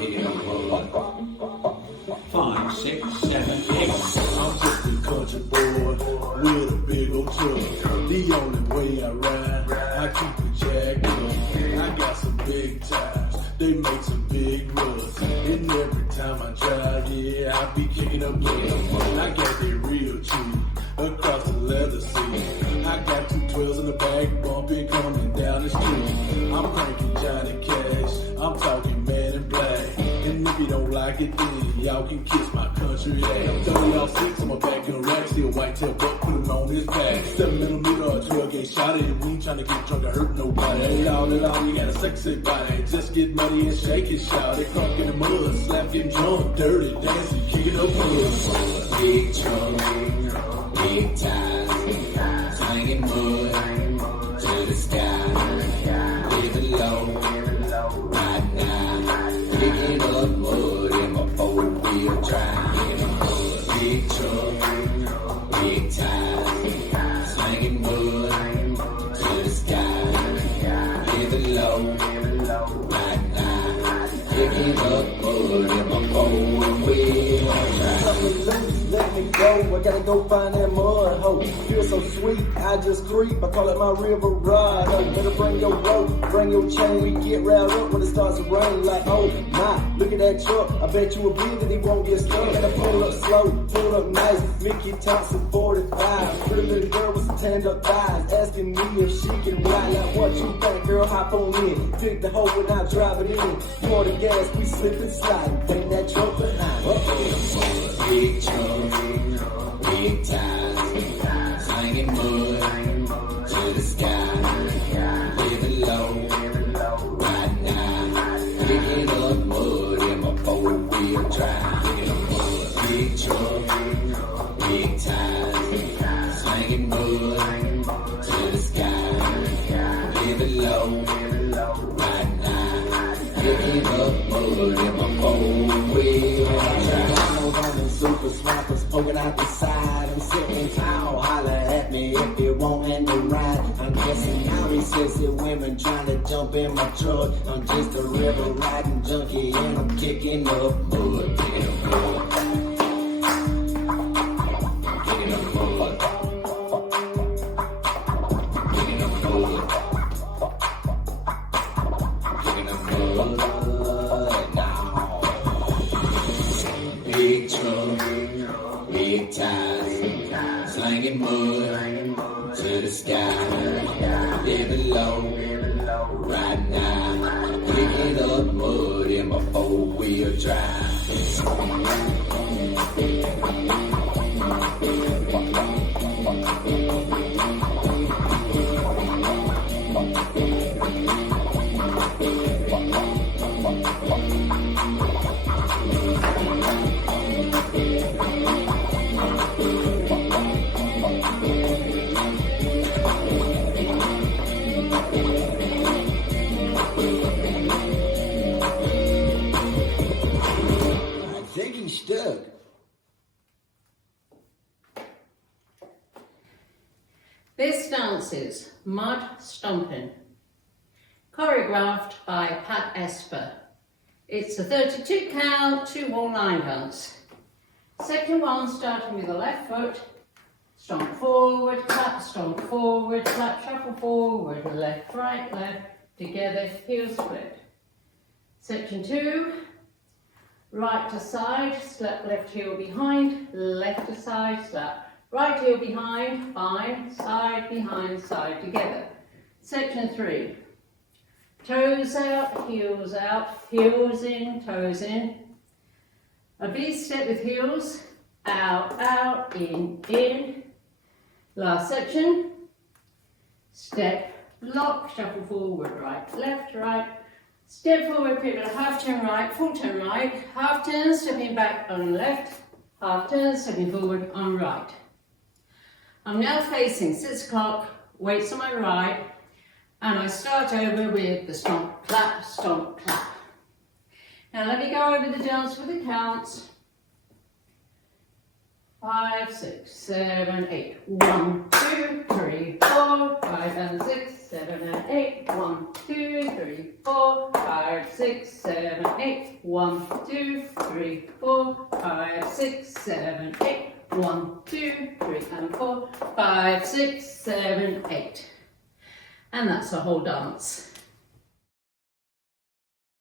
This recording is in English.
Hitting them hard. 5, 6, 7, 8. I'm just a country boy with a big old truck. The only way I ride, I keep it jacked up. I got some big tires, they make some big ruts. And every time I drive, yeah, I be kicking up blood. I got that real cheap across the leather seat. I got 2 12s in the back, bumping coming down the street. I'm cranking Johnny Cash, I'm talking Man in Black. And if you don't like it, then y'all can kiss my country ass. WR6 on my back in the rack, still whitetail buck, put him on his back. 7mm or 12 gauge shot it, we ain't tryna get drunk or hurt nobody. Ain't all in all, you got a sexy body. Just get muddy and shake it, shout it, crunk in the mud, slap, get drunk, dirty, dancing, kicking up blood. Big truck, big tires, slinging mud to the sky. Living low, right now, picking up mud in my 4-wheel drive. Big truck, big tires, slinging mud to the sky. Living low, right now, picking up mud in my 4-wheel drive. Let me go, I gotta go find that mud hoe. Feel so sweet, I just creep, I call it my river ride. Oh, better bring your rope, bring your chain. We get riled up when it starts to rain. Like, oh my, look at that truck, I bet you a beat that he won't get stuck. Gotta pull up slow, pull up nice, Mickey Thompson 45. Pretty little girl with some tanned up thighs, asking me if she can ride. Like, what you think, girl, hop on in. Pick the hoe when I drive it in. Pour the gas, we slip and slide, bang that truck behind. Big truck, big tires, slinging mud to the sky. Living low, right now, picking up mud in my 4-wheel drive. Big truck, big tires, slinging mud to the sky. Living low, right now, picking up mud in my 4-wheel drive. Super swappers poking out the side. I'm sitting tall, holler at me if you want in the ride. I'm guessing now he says it women trying to jump in my truck. I'm just a river riding junkie and I'm kicking up mud. Kicking up mud. Kicking up mud. Kicking up mud. Kicking up mud now. Big truck, big tires, slinging mud to the sky. Living low, right now, picking up mud in my 4-wheel drive. Stuck. This dance is Mud Stompin', choreographed by Pat Esper. It's a 32 count, 2-wall line dance. Second one, starting with the left foot, stomp forward, clap, stomp forward, clap, shuffle forward, left, right, left, together, heel split. Section 2, right to side, slap left heel behind, left to side, slap right heel behind, fine, side, behind, side, together. Section 3, toes out, heels in, toes in. A V step with heels, out, out, in. Last section, step, lock, shuffle forward, right, left, right. Step forward, pivot, half turn right, full turn right, half turn, stepping back on left, half turn, stepping forward on right. I'm now facing 6 o'clock, weights on my right, and I start over with the stomp, clap, stomp, clap. Now let me go over the dance with the counts. 5, 6, 7, 8. 1, 2, 3, 4, 5 and 6. 7 and 8. 1, 2, 3, 4, 5, 6, 7, 8. 1, 2, 3, 4, 5, 6, 7, 8. 1, 2, 3 and 4, 5, 6, 7, 8. And that's the whole dance.